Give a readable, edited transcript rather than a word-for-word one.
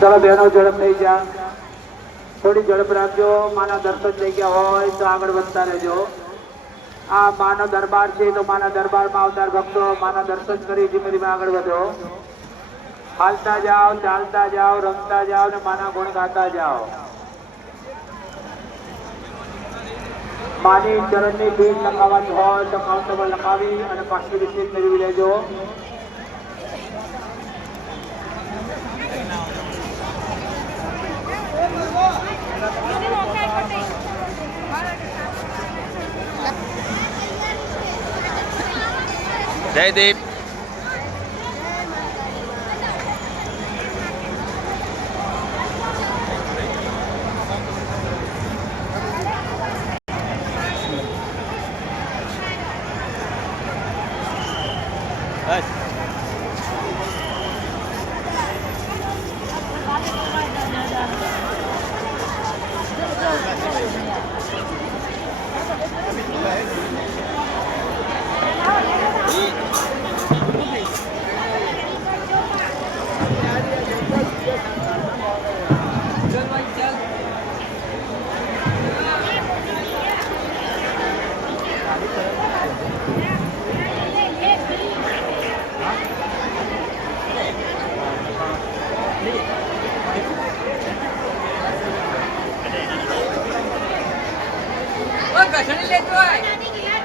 चलो बहनों झड़प नहीं जा थोड़ी झड़प રાખજો માના દર્શન થઈ ગયા હોય તો આગળ વધતા રહેજો આ માનો દરબાર છે તો માના દરબારમાં આવનાર ભક્તો માના દર્શન કરી ધીમે ધીમે આગળ વધો હાલતા જાઓ ચાલતા જાઓ રમતા જાઓ ને માના ગુણ ગાતા જાઓ માની ચરણની ભીડ લખાવવાની હોય તો કાઉન્ટર પર લખાવી અને પાછી રિસીવ મેળવી લેજો જયદીપ ઘસણી લેતો હોય